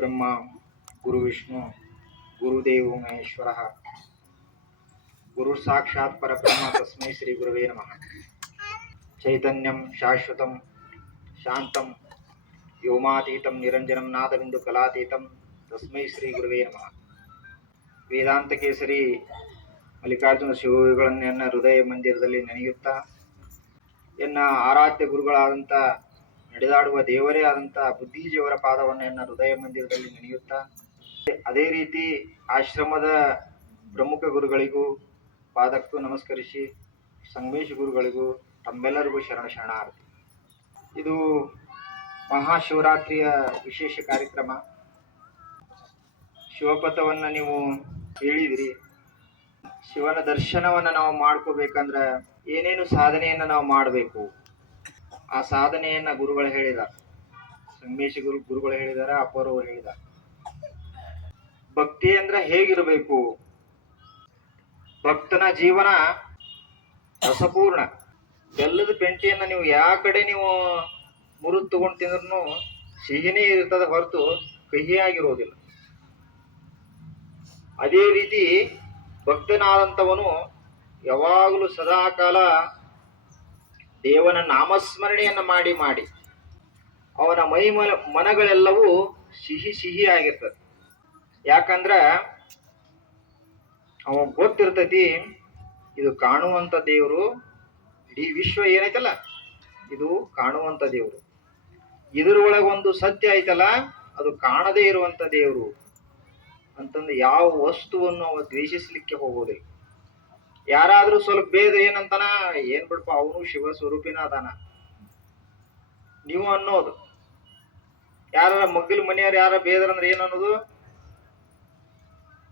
ಗುರುಬ್ರಹ್ಮ ಗುರುವಿಷ್ಣು ಗುರುದೇವೋ ಮಹೇಶ್ವರ. ಗುರು ಸಾಕ್ಷಾತ್ ಪರಬ್ರಹ್ಮ, ತಸ್ಮೈ ಶ್ರೀ ಗುರುವೇ ನಮಃ. ಚೈತನ್ಯಂ ಶಾಶ್ವತಂ, ಶಾಂತಂ, ವ್ಯೋಮಾತೀತಂ, ನಿರಂಜನಂ ನಾದಬಿಂದು ಕಲಾತೀತಂ, ತಸ್ಮೈ ಶ್ರೀ ಗುರುವೇ ನಮಃ. ವೇದಾಂತ ಕೇಸರಿ ಮಲ್ಲಿಕಾರ್ಜುನ ಶಿವಗಳನ್ನೆನ್ನ ಹೃದಯ ಮಂದಿರದಲ್ಲಿ ನೆನೆಯುತ್ತಾ, ಎನ್ನ ಆರಾಧ್ಯ ಗುರುಗಳಾದಂಥ ನಡೆದಾಡುವ ದೇವರೇ ಆದಂತಹ ಬುದ್ಧಿಜೀವರ ಪಾದವನ್ನು ನನ್ನ ಹೃದಯ ಮಂದಿರದಲ್ಲಿ ನೆನೆಯುತ್ತಾ, ಅದೇ ರೀತಿ ಆಶ್ರಮದ ಪ್ರಮುಖ ಗುರುಗಳಿಗೂ ಪಾದಕ್ಕೂ ನಮಸ್ಕರಿಸಿ, ಸಂಗಮೇಶ್ ಗುರುಗಳಿಗೂ ತಮ್ಮೆಲ್ಲರಿಗೂ ಶರಣ ಶರಣಾರ್ಥಿ. ಇದು ಮಹಾಶಿವರಾತ್ರಿಯ ವಿಶೇಷ ಕಾರ್ಯಕ್ರಮ. ಶಿವಪಥವನ್ನು ನೀವು ಹೇಳಿದಿರಿ ಶಿವನ ದರ್ಶನವನ್ನು ನಾವು ಮಾಡ್ಕೋಬೇಕಂದ್ರೆ ಏನೇನು ಸಾಧನೆಯನ್ನು ನಾವು ಮಾಡಬೇಕು? ಆ ಸಾಧನೆಯನ್ನ ಗುರುಗಳು ಹೇಳಿದ. ಸಂಗಮೇಶ ಗುರು, ಗುರುಗಳು ಹೇಳಿದಾರ ಅಪ್ಪರವರು ಹೇಳಿದ ಭಕ್ತಿ ಅಂದ್ರೆ ಹೇಗಿರಬೇಕು? ಭಕ್ತನ ಜೀವನ ರಸಪೂರ್ಣ. ಬೆಲ್ಲದ ಪೆಂಟಿಯನ್ನ ನೀವು ಯಾವ ಕಡೆ ನೀವು ಮುರಿದು ತಗೊಂಡು ತಿಂದ್ರೂ ಸಿಹಿನೇ ಇರ್ತದೆ ಹೊರತು ಕಹಿಯಾಗಿರೋದಿಲ್ಲ. ಅದೇ ರೀತಿ ಭಕ್ತನಾದಂಥವನು ಯಾವಾಗಲೂ ಸದಾಕಾಲ ದೇವನ ನಾಮಸ್ಮರಣೆಯನ್ನು ಮಾಡಿ ಮಾಡಿ ಅವನ ಮೈ ಮನ ಮನಗಳೆಲ್ಲವೂ ಸಿಹಿ ಸಿಹಿ ಆಗಿರ್ತದೆ. ಯಾಕಂದ್ರ ಅವ ಗೊತ್ತಿರ್ತೈತಿ, ಇದು ಕಾಣುವಂಥ ದೇವರು ಇಡೀ ವಿಶ್ವ ಏನೈತಲ್ಲ, ಇದು ಕಾಣುವಂಥ ದೇವರು. ಇದರ ಒಳಗೊಂದು ಸತ್ಯ ಐತಲ್ಲ, ಅದು ಕಾಣದೇ ಇರುವಂಥ ದೇವರು ಅಂತಂದು ಯಾವ ವಸ್ತುವನ್ನು ಅವ ದ್ವೇಷಿಸ್ಲಿಕ್ಕೆ ಹೋಗೋದಿಲ್ಲ. ಯಾರಾದ್ರೂ ಸ್ವಲ್ಪ ಭೇದ ಏನಂತಾನ, ಏನ್ ಬಿಡಪ್ಪ, ಅವನು ಶಿವ ಸ್ವರೂಪಿನ ಅದಾನ. ನೀವು ಅನ್ನೋದು. ಯಾರ ಮಗ್ಗಲ್ ಮನೆಯವ್ರು ಯಾರ ಭೇದರ ಅಂದ್ರೆ ಏನ್ ಅನ್ನೋದು?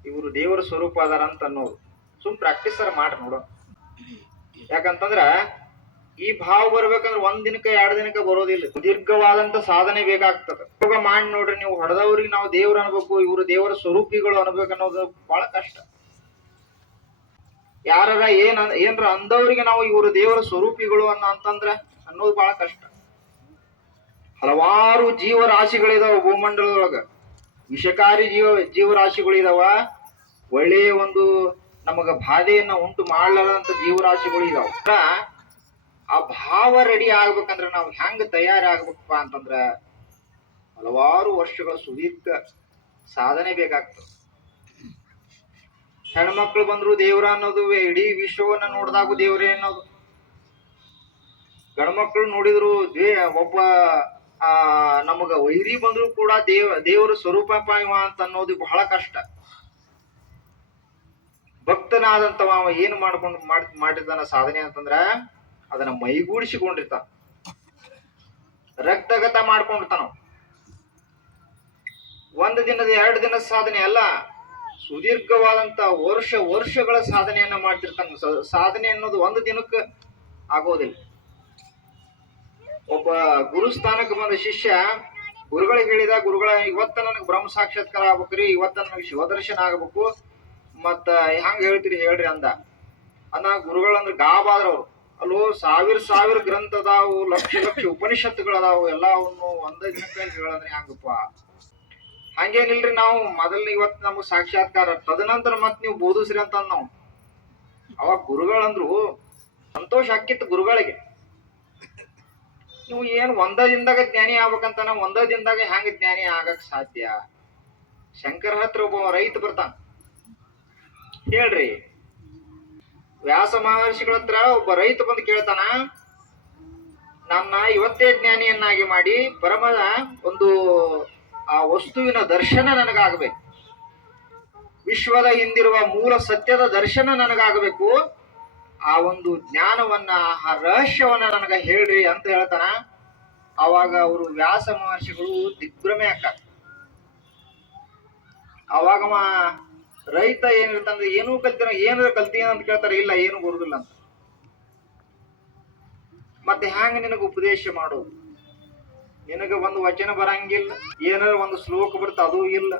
ಇವರು ದೇವರ ಸ್ವರೂಪ ಅದಾರ ಅಂತ ಅನ್ನೋದು. ಸುಮ್ ಪ್ರಾಕ್ಟೀಸ್ ಮಾಡ್ರಿ ನೋಡು. ಯಾಕಂತಂದ್ರ, ಈ ಭಾವ ಬರ್ಬೇಕಂದ್ರೆ ಒಂದ್ ದಿನಕ್ಕ, ಎರಡು ದಿನಕ್ಕ ಬರೋದಿಲ್ಲ. ದೀರ್ಘವಾದಂತ ಸಾಧನೆ ಬೇಕಾಗ್ತದೆ. ಯೋಗ ಮಾಡಿ ನೋಡ್ರಿ, ನೀವು ಹೊಡೆದವ್ರಿಗೆ ನಾವು ದೇವ್ರ ಅನ್ಬೇಕು, ಇವರು ದೇವರ ಸ್ವರೂಪಿಗಳು ಅನ್ಬೇಕು ಅನ್ನೋದು ಬಹಳ ಕಷ್ಟ. ಯಾರ ಏನ್ ಏನ್ರ ಅಂದವ್ರಿಗೆ ನಾವು ಇವರು ದೇವರ ಸ್ವರೂಪಿಗಳು ಅನ್ನ ಅಂತಂದ್ರೆ ಅನ್ನೋದು ಬಹಳ ಕಷ್ಟ. ಹಲವಾರು ಜೀವರಾಶಿಗಳಿದಾವ ಭೂಮಂಡಲದೊಳಗ. ವಿಷಕಾರಿ ಜೀವ, ಜೀವರಾಶಿಗಳಿದಾವ. ಒಳ್ಳೆಯ ಒಂದು ನಮಗ ಬಾಧೆಯನ್ನ ಉಂಟು ಮಾಡಲಾರಂತ ಜೀವರಾಶಿಗಳು ಇದಾವ ಆ ಭಾವ ರೆಡಿ ಆಗ್ಬೇಕಂದ್ರೆ ನಾವು ಹೆಂಗ್ ತಯಾರಿ ಆಗ್ಬೇಕಪ್ಪ ಅಂತಂದ್ರ ಹಲವಾರು ವರ್ಷಗಳ ಸುದೀರ್ಘ ಸಾಧನೆ ಬೇಕಾಗ್ತದೆ. ಹೆಣ್ಮಕ್ಳು ಬಂದ್ರು ದೇವ್ರ ಅನ್ನೋದು ಇಡೀ ವಿಶ್ವವನ್ನ ನೋಡಿದಾಗೂ ದೇವ್ರೇ ಅನ್ನೋದು. ಗಂಡ್ಮಕ್ಳು ನೋಡಿದ್ರು ದೇ ಒಬ್ಬ, ಆ, ನಮಗ ವೈರಿ ಬಂದ್ರು ಕೂಡ ದೇವ, ದೇವರ ಸ್ವರೂಪ ಪಾಯವ ಅಂತ ಅನ್ನೋದು ಬಹಳ ಕಷ್ಟ. ಭಕ್ತನಾದಂತವ ಅವ ಏನ್ ಮಾಡ್ಕೊಂಡು ಮಾಡ್, ಮಾಡಿದ್ದಾನ ಸಾಧನೆ ಅಂತಂದ್ರ, ಅದನ್ನ ಮೈಗೂಡಿಸಿಕೊಂಡಿರ್ತಾನ. ರಕ್ತಗತ ಮಾಡ್ಕೊಂಡಿರ್ತಾನ ಒಂದು ದಿನದ ಎರಡು ದಿನದ ಸಾಧನೆ ಅಲ್ಲ ಸುದೀರ್ಘವಾದಂತ ವರ್ಷ ವರ್ಷಗಳ ಸಾಧನೆಯನ್ನ ಮಾಡ್ತಿರ್ತಾನ. ಸಾಧನೆ ಅನ್ನೋದು ಒಂದು ದಿನಕ್ಕೆ ಆಗೋದಿಲ್ಲ. ಒಬ್ಬ ಗುರುಸ್ಥಾನಕ್ಕೆ ಬಂದ ಶಿಷ್ಯ, ಗುರುಗಳಿಗೆ ಹೇಳಿದ, ಗುರುಗಳ ಇವತ್ತ ನನಗೆ ಬ್ರಹ್ಮ ಸಾಕ್ಷಾತ್ಕಾರ ಆಗ್ಬೇಕ್ರಿ, ಇವತ್ತ ನನಗೆ ಶಿವದರ್ಶನ ಆಗ್ಬೇಕು. ಮತ್ತ ಹೆಂಗ್ ಹೇಳ್ತೀರಿ ಹೇಳ್ರಿ ಅಂದ. ಅಂದ ಗುರುಗಳಂದ್ರೆ ಗಾಬಾದ್ರವ್ರು ಅಲ್ಲೋ ಸಾವಿರ ಸಾವಿರ ಗ್ರಂಥ ಅದಾವು ಲಕ್ಷ ಲಕ್ಷ ಉಪನಿಷತ್ತುಗಳದಾವು, ಎಲ್ಲವನ್ನು ಒಂದೇ ದಿನಕ್ಕೆ ಹೇಳಂದ್ರೆ ಹೆಂಗಪ್ಪ? ಹಂಗೇನಿಲ್ರಿ ನಾವು ಮೊದಲ ಇವತ್ತು ನಮಗ್ ಸಾಕ್ಷಾತ್ಕಾರ. ತದನಂತರ ಮತ್ ನೀವು ಬೋಧಿಸ್ರಿ ಅಂತ ನಾವು. ಅವಾಗ ಗುರುಗಳಂದ್ರು ಸಂತೋಷ ಹಾಕಿತ್ತು ಗುರುಗಳಿಗೆ. ನೀವು ಏನು ಒಂದ ದಿನದಾಗ ಜ್ಞಾನಿ ಆಗ್ಬೇಕಂತಾನ ಒಂದ ದಿನದಾಗ ಹೆಂಗ ಜ್ಞಾನಿ ಆಗಕ್ ಸಾಧ್ಯ? ಶಂಕರ ಹತ್ರ ಒಬ್ಬ ರೈತ ಬರ್ತಾನ. ಹೇಳ್ರಿ, ವ್ಯಾಸ ಮಹರ್ಷಿಗಳ ಹತ್ರ ಒಬ್ಬ ರೈತ ಬಂದು ಕೇಳ್ತಾನ, ನನ್ನ ಇವತ್ತೇ ಜ್ಞಾನಿಯನ್ನಾಗಿ ಮಾಡಿ, ಪರಮದ ಒಂದು ಆ ವಸ್ತುವಿನ ದರ್ಶನ ನನಗಾಗಬೇಕು. ವಿಶ್ವದ ಹಿಂದಿರುವ ಮೂಲ ಸತ್ಯದ ದರ್ಶನ ನನಗಾಗಬೇಕು. ಆ ಒಂದು ಜ್ಞಾನವನ್ನ, ಆ ರಹಸ್ಯವನ್ನ ನನಗ ಹೇಳ್ರಿ ಅಂತ ಹೇಳ್ತಾನ. ಅವಾಗ ಅವರು ವ್ಯಾಸ ಮಹರ್ಷಿಗಳು ದಿಗ್ಭ್ರಮೆ ಅಕ್ಕ ಅವಾಗ ಅವ ರೈತ ಏನಿರ್ತಂದ್ರೆ ಏನೂ ಕಲ್ತಿನ ಏನಾರ ಕಲ್ತೀನ ಅಂತ ಕೇಳ್ತಾರೆ, ಇಲ್ಲ, ಏನು ಬರುದಿಲ್ಲ ಅಂತ. ಮತ್ತೆ ಹ್ಯಾಂಗ ನಿನಗೆ ಉಪದೇಶ ಮಾಡೋದು? ನಿನಗ ಒಂದು ವಚನ ಬರಂಗಿಲ್ಲ, ಏನಾರ ಒಂದು ಶ್ಲೋಕ ಬರ್ತ ಅದು ಇಲ್ಲ.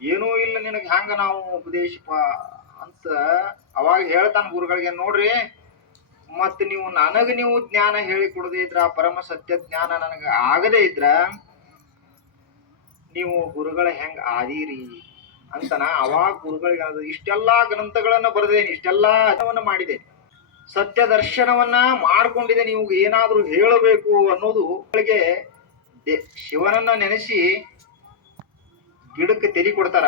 ಏನೂ ಇಲ್ಲ ನಿನಗೆ ಹ್ಯಾಂಗ ನಾವು ಉಪದೇಶ ಅಂತ ಅವಾಗ ಹೇಳ್ತಾನೆ ಗುರುಗಳಿಗೆ, ನೋಡ್ರಿ, ಮತ್ತೆ ನೀವು ನನಗೆ ನೀವು ಜ್ಞಾನ ಹೇಳಿ ಕೊಡದೇ ಇದ್ರ, ಪರಮ ಸತ್ಯ ಜ್ಞಾನ ನನಗೆ ಆಗದೇ ಇದ್ರ, ನೀವು ಗುರುಗಳ ಹೆಂಗೆ ಆದೀರಿ ಅಂತನ ಅವಾಗ ಗುರುಗಳಿಗೆ ಅದು ಇಷ್ಟೆಲ್ಲಾ ಗ್ರಂಥಗಳನ್ನ ಬರೆದೇನೆ ಇಷ್ಟೆಲ್ಲಾ ಅಧ್ಯಯನವನ್ನ ಮಾಡಿದೆ ಸತ್ಯ ದರ್ಶನವನ್ನ ಮಾಡ್ಕೊಂಡಿದೆ ನೀವು ಏನಾದರೂ ಹೇಳಬೇಕು ಅನ್ನೋದು ಶಿವನನ್ನ ನೆನೆಸಿ ಗಿಡಕ್ಕೆ ತೆರಿ ಕೊಡ್ತಾರ.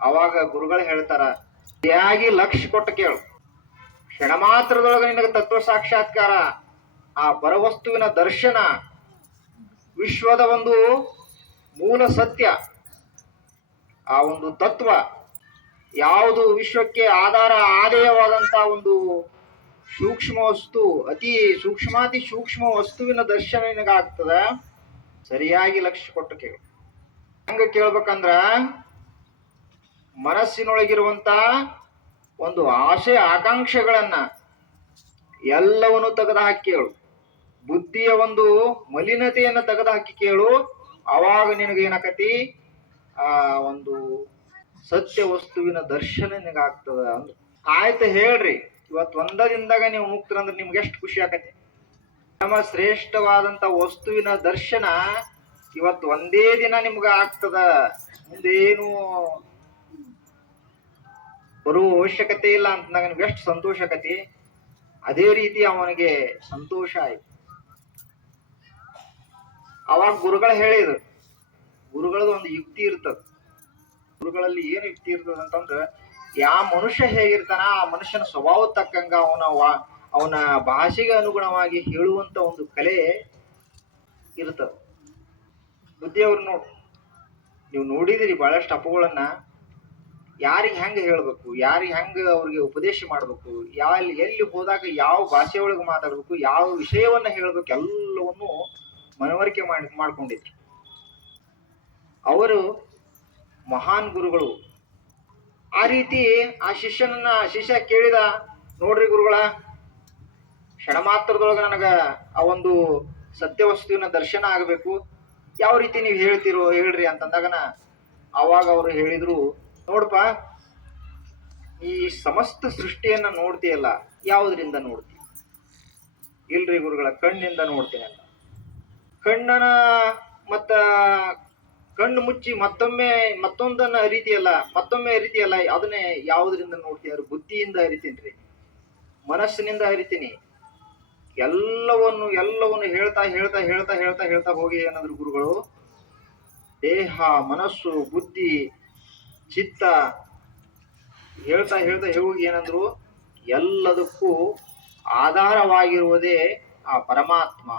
ಅವಾಗ ಗುರುಗಳು ಹೇಳ್ತಾರ ಸರಿಯಾಗಿ ಲಕ್ಷ ಕೊಟ್ಟು ಕೇಳು. ಕ್ಷಣ ಮಾತ್ರದೊಳಗೆ ನಿನಗೆ ತತ್ವ ಸಾಕ್ಷಾತ್ಕಾರ, ಆ ಪರವಸ್ತುವಿನ ದರ್ಶನ, ವಿಶ್ವದ ಒಂದು ಮೂಲ ಸತ್ಯ, ಆ ಒಂದು ತತ್ವ, ಯಾವುದು ವಿಶ್ವಕ್ಕೆ ಆಧಾರ ಆದೇಯವಾದಂತ ಒಂದು ಸೂಕ್ಷ್ಮ ವಸ್ತು ಅತಿ ಸೂಕ್ಷ್ಮಾತಿ ಸೂಕ್ಷ್ಮ ವಸ್ತುವಿನ ದರ್ಶನ ನಿನಗಾಗ್ತದ? ಸರಿಯಾಗಿ ಲಕ್ಷ್ಯ ಕೊಟ್ಟು ಕೇಳು. ಹಂಗ ಕೇಳ್ಬೇಕಂದ್ರ, ಮನಸ್ಸಿನೊಳಗಿರುವಂತ ಒಂದು ಆಸೆ ಆಕಾಂಕ್ಷೆಗಳನ್ನ ಎಲ್ಲವನ್ನು ತೆಗೆದುಹಾಕಿ ಕೇಳು. ಬುದ್ಧಿಯ ಒಂದು ಮಲಿನತೆಯನ್ನ ತೆಗೆದುಹಾಕಿ ಕೇಳು. ಅವಾಗ ನಿನಗೇನಾಕತಿ? ಆ, ಒಂದು ಸತ್ಯ ವಸ್ತುವಿನ ದರ್ಶನ ನಿನಗಾಗ್ತದ ಅಂದ್ರೆ ಆಯ್ತು ಹೇಳ್ರಿ. ಇವತ್ ಒಂದ ದಿನದಾಗ ನೀವು ಮುಕ್ತರಂದ್ರೆ ನಿಮ್ಗೆ ಎಷ್ಟು ಖುಷಿ ಆಕತಿ ನಮ್ಮ ಶ್ರೇಷ್ಠವಾದಂತ ವಸ್ತುವಿನ ದರ್ಶನ ಇವತ್ತು ಒಂದೇ ದಿನ ನಿಮ್ಗ ಆಗ್ತದ. ಮುಂದೇನು ಬರುವ ಅವಶ್ಯಕತೆ ಇಲ್ಲ ಅಂತ ನನಗೆ ಎಷ್ಟು ಸಂತೋಷ ಆಕತಿ ಅದೇ ರೀತಿ ಅವನಿಗೆ ಸಂತೋಷ ಆಯ್ತು. ಅವಾಗ ಗುರುಗಳು ಹೇಳಿದ್ರು. ಗುರುಗಳದ್ದು ಒಂದು ಯುಕ್ತಿ ಇರ್ತದ. ಗುರುಗಳಲ್ಲಿ ಏನು ಯುಕ್ತಿ ಇರ್ತದ ಅಂತಂದ್ರ ಯಾವ ಮನುಷ್ಯ ಹೇಗಿರ್ತಾನ ಆ ಮನುಷ್ಯನ ಸ್ವಭಾವ ತಕ್ಕಂಗ ಅವನ ಅವನ ಭಾಷೆಗೆ ಅನುಗುಣವಾಗಿ ಹೇಳುವಂತ ಒಂದು ಕಲೆ ಇರ್ತದ. ಬುದ್ಧಿಯವ್ರು ನೋಡು, ನೀವು ನೋಡಿದಿರಿ ಬಹಳಷ್ಟು ಅಪ್ಪುಗಳನ್ನ ಯಾರಿಗೆ ಹೆಂಗೆ ಹೇಳ್ಬೇಕು, ಯಾರಿಗೆ ಹೆಂಗೆ ಅವ್ರಿಗೆ ಉಪದೇಶ ಮಾಡ್ಬೇಕು ಯಾವ ಎಲ್ಲಿ ಹೋದಾಗ ಯಾವ ಭಾಷೆ ಒಳಗೆ ಮಾತಾಡ್ಬೇಕು, ಯಾವ ವಿಷಯವನ್ನ ಹೇಳ್ಬೇಕು, ಎಲ್ಲವನ್ನು ಮನವರಿಕೆ ಮಾಡಿ, ಮಾಡ್ಕೊಂಡಿದ್ರು. ಅವರು ಮಹಾನ್ ಗುರುಗಳು. ಆ ರೀತಿ ಆ ಶಿಷ್ಯನನ್ನ ಶಿಷ್ಯ ಕೇಳಿದ, ನೋಡ್ರಿ ಗುರುಗಳ ಕ್ಷಣ ನನಗೆ ನನಗ ಆ ಒಂದು ಸತ್ಯವಸ್ತುವಿನ ದರ್ಶನ ಆಗಬೇಕು. ಯಾವ ರೀತಿ ನೀವು ಹೇಳ್ತಿರೋ ಹೇಳ್ರಿ ಅಂತಂದಾಗನ ಅವಾಗ ಅವರು ಹೇಳಿದ್ರು ನೋಡಪ್ಪ ಈ ಸಮಸ್ತ ಸೃಷ್ಟಿಯನ್ನ ನೋಡ್ತೀಯಲ್ಲ, ಯಾವುದರಿಂದ ನೋಡ್ತಿ? ಇಲ್ರಿ ಗುರುಗಳ, ಕಣ್ಣಿಂದ ನೋಡ್ತೀನಿ ಅಂತ ಕಣ್ಣನ ಮತ್ತ ಕಣ್ಣು ಮುಚ್ಚಿ ಮತ್ತೊಮ್ಮೆ, ಮತ್ತೊಂದನ್ನ ಅರಿತಿಯಲ್ಲ, ಮತ್ತೊಮ್ಮೆ ಅರಿತಿಯಲ್ಲ, ಅದನ್ನೇ ಯಾವುದರಿಂದ ನೋಡ್ತೀಯಾರು ಬುದ್ಧಿಯಿಂದ ಅರಿತೀನಿ ಮನಸ್ಸಿನಿಂದ ಅರಿತೀನಿ. ಎಲ್ಲವನ್ನು ಎಲ್ಲವನ್ನು ಹೇಳ್ತಾ ಹೇಳ್ತಾ ಹೇಳ್ತಾ ಹೇಳ್ತಾ ಹೇಳ್ತಾ ಹೋಗಿ ಏನಂದ್ರು ಗುರುಗಳು? ದೇಹ, ಮನಸ್ಸು, ಬುದ್ಧಿ, ಚಿತ್ತ ಹೇಳ್ತಾ ಹೇಳ್ತಾ ಹೋಗಿ ಏನಂದ್ರು? ಎಲ್ಲದಕ್ಕೂ ಆಧಾರವಾಗಿರುವುದೇ ಆ ಪರಮಾತ್ಮ.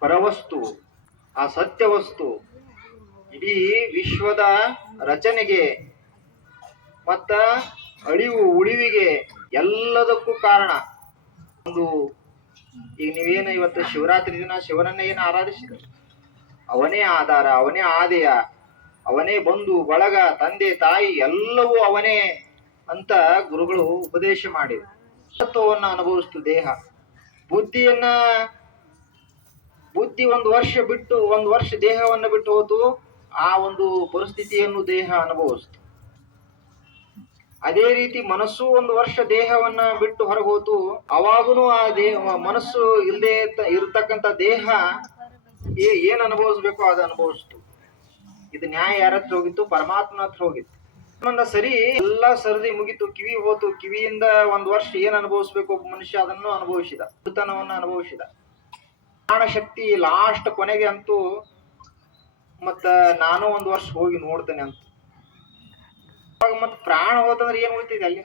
ಪರವಸ್ತು, ಆ ಸತ್ಯವಸ್ತು. ಇಡೀ ವಿಶ್ವದ ರಚನೆಗೆ ಮತ್ತ ಅಳಿವು, ಉಳಿವಿಗೆ ಎಲ್ಲದಕ್ಕೂ ಕಾರಣ. ಒಂದು, ಈಗ ನೀವೇನು ಇವತ್ತು ಶಿವರಾತ್ರಿ ದಿನ ಶಿವನನ್ನ ಏನು ಆರಾಧಿಸಿದ್ರು? ಅವನೇ ಆಧಾರ, ಅವನೇ ಆದಯ, ಅವನೇ ಬಂಧು, ಬಳಗ, ತಂದೆ, ತಾಯಿ, ಎಲ್ಲವೂ ಅವನೇ ಅಂತ ಗುರುಗಳು ಉಪದೇಶ ಮಾಡಿದ್ರು. ತತ್ವವನ್ನು ಅನುಭವಿಸ್ತು ದೇಹ. ಬುದ್ಧಿಯನ್ನ, ಬುದ್ಧಿ ಒಂದು ವರ್ಷ ಬಿಟ್ಟು, ಒಂದು ವರ್ಷ ದೇಹವನ್ನು ಬಿಟ್ಟು ಹೋತು. ಆ ಒಂದು ಪರಿಸ್ಥಿತಿಯನ್ನು ದೇಹ ಅನುಭವಿಸ್ತು. ಅದೇ ರೀತಿ ಮನಸ್ಸು ಒಂದು ವರ್ಷ ದೇಹವನ್ನ ಬಿಟ್ಟು ಹೊರಗೋತು ಅವಾಗೂ ಆ ದೇಹ, ಮನಸ್ಸು ಇಲ್ಲದೆ ಇರತಕ್ಕಂತ ದೇಹ ಏನ್ ಅನುಭವಿಸ್ಬೇಕೋ ಅದು ಅನುಭವಿಸ್ತು. ಇದು ನ್ಯಾಯ ಯಾರ ಹತ್ರ ಹೋಗಿತ್ತು? ಪರಮಾತ್ಮ ಹತ್ರ ಹೋಗಿತ್ತು. ಸರಿ ಎಲ್ಲ ಸರದಿ ಮುಗಿತು, ಕಿವಿ ಹೋತು, ಕಿವಿಯಿಂದ ಒಂದ್ ವರ್ಷ ಏನ್ ಅನುಭವಿಸ್ಬೇಕು ಒಬ್ಬ ಮನುಷ್ಯ ಅದನ್ನು ಅನುಭವಿಸಿದ ಅನುಭವಿಸಿದ. ಪ್ರಾಣಶಕ್ತಿ ಲಾಸ್ಟ್ ಕೊನೆಗೆ ಅಂತೂ ಮತ್ತ ನಾನು ಒಂದ್ ವರ್ಷ ಹೋಗಿ ನೋಡ್ತೇನೆ ಅಂತ. ಅವಾಗ ಮತ್ ಪ್ರಾಣ ಹೋತಂದ್ರೆ ಏನ್ ಉಳಿತೈತಿ ಅಲ್ಲಿ?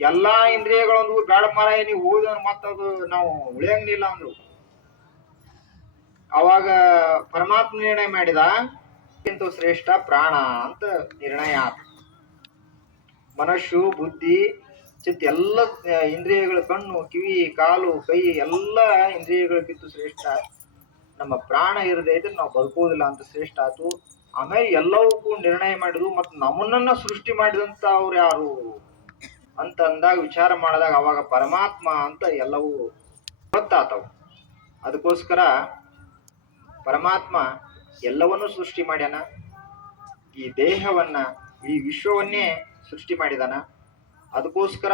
ಎಲ್ಲಾ ಇಂದ್ರಿಯಗಳೊಂದು ಬೇಡ ಮರ ನೀವು ಹೋದ್ರೆ ಮತ್ತದು ನಾವು ಉಳಿಯಂಗಿಲ್ಲ ಅಂದ್ರು. ಅವಾಗ ಪರಮಾತ್ಮ ನಿರ್ಣಯ ಮಾಡಿದ ಶ್ರೇಷ್ಠ ಪ್ರಾಣ ಅಂತ ನಿರ್ಣಯ ಆತ. ಮನಸ್ಸು, ಬುದ್ಧಿ, ಚಿತ್ತ ಎಲ್ಲ ಇಂದ್ರಿಯಗಳ, ಕಣ್ಣು, ಕಿವಿ, ಕಾಲು, ಕೈ, ಎಲ್ಲ ಇಂದ್ರಿಯಗಳ ಕಿತ್ತು ಶ್ರೇಷ್ಠ. ನಮ್ಮ ಪ್ರಾಣ ಇರದೇ ಇದ್ರೆ ನಾವು ಬದುಕೋದಿಲ್ಲ ಅಂತ ಶ್ರೇಷ್ಠ. ಆತು ಆಮೇಲೆ ಎಲ್ಲವಕ್ಕೂ ನಿರ್ಣಯ ಮಾಡಿದ್ರು ಮತ್ತು ನಮ್ಮನ್ನ ಸೃಷ್ಟಿ ಮಾಡಿದಂತ ಅವ್ರು ಯಾರು ಅಂತ ಅಂದಾಗ, ವಿಚಾರ ಮಾಡಿದಾಗ ಅವಾಗ ಪರಮಾತ್ಮ ಅಂತ ಎಲ್ಲವೂ ಗೊತ್ತಾತವು ಅದಕ್ಕೋಸ್ಕರ ಪರಮಾತ್ಮ ಎಲ್ಲವನ್ನೂ ಸೃಷ್ಟಿ ಮಾಡ್ಯಾನ. ಈ ದೇಹವನ್ನ, ಈ ವಿಶ್ವವನ್ನೇ ಸೃಷ್ಟಿ ಮಾಡಿದಾನ. ಅದಕ್ಕೋಸ್ಕರ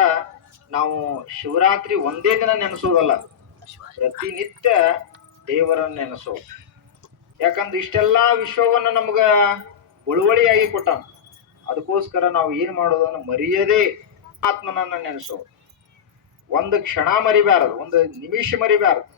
ನಾವು ಶಿವರಾತ್ರಿ ಒಂದೇ ದಿನ ನೆನೆಸೋದಲ್ಲ. ಪ್ರತಿನಿತ್ಯ ದೇವರನ್ನ ನೆನೆಸೋ ಯಾಕಂದ್ರೆ ಇಷ್ಟೆಲ್ಲ ವಿಶ್ವವನ್ನು ನಮ್ಗೆ ಉಳುವಳಿಯಾಗಿ ಕೊಟ್ಟಾನ. ಅದಕ್ಕೋಸ್ಕರ ನಾವು ಏನು ಮಾಡೋದನ್ನು ಮರೆಯದೆ ಆತ್ಮನನ್ನ ನೆನೆಸೋ ಒಂದು ಕ್ಷಣ ಮರಿಬಾರದು ಒಂದು ನಿಮಿಷ ಮರಿಬಾರದು